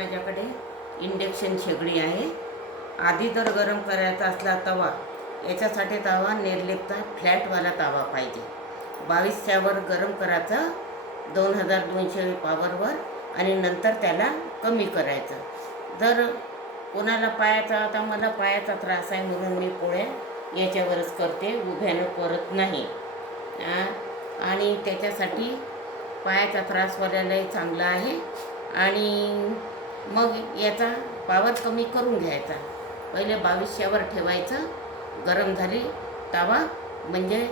माझ्याकडे इंडक्शन शेगडी आहे. आधी जर गरम करायचा असला तवा, याच्यासाठी तवा निर्लिप्त फ्लॅटवाला तवा पाहिजे. 22च्यावर गरम करायचं 2200 पॉवरवर आणि नंतर त्याला कमी करायचं. जर कोणाला पायाचा, आता मला पायाचा त्रास आहे म्हणून मी पोळ्या याच्यावरच करते, उभ्यानं करत नाही. आणि त्याच्यासाठी पायाचा त्रासवाल्यालाही चांगला आहे. आणि मग याचा पावर कमी करून घ्यायचा. पहिले 2200वर ठेवायचं, गरम झाली तवा म्हणजे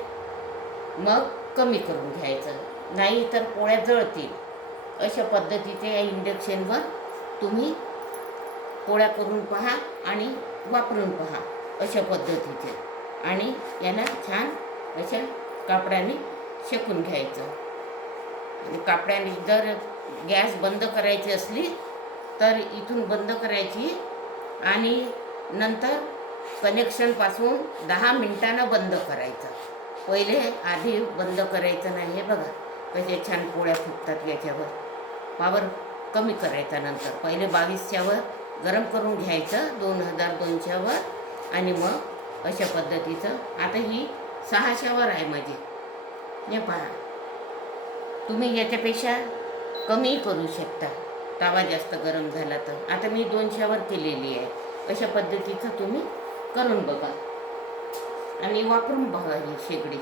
मग कमी करून घ्यायचं, नाही तर पोळ्या जळतील. अशा पद्धतीचे या इंडक्शनवर तुम्ही पोळ्या करून पहा आणि वापरून पहा अशा पद्धतीचे. आणि याला छान अशा कापडाने शेकून घ्यायचं. आणि कापडाने जर गॅस बंद करायची असली तर इथून बंद करायची आणि नंतर कनेक्शनपासून 10 मिनिटानं बंद करायचं. पहिले आधी बंद करायचं नाही. हे बघा कसे छान पोळ्या फुटतात याच्यावर. पावर कमी करायचा नंतर. पहिले 22च्यावर गरम करून घ्यायचं 2200वर आणि मग अशा पद्धतीचं. आता ही 600वर आहे माझी. हे पहा, तुम्ही याच्यापेक्षा कमी करू शकता तवा जास्त गरम झाला तर. आता मी 200वर केलेली आहे. अशा पद्धतीचं तुम्ही करून बघा आणि वापरून बघा ही शेगडी.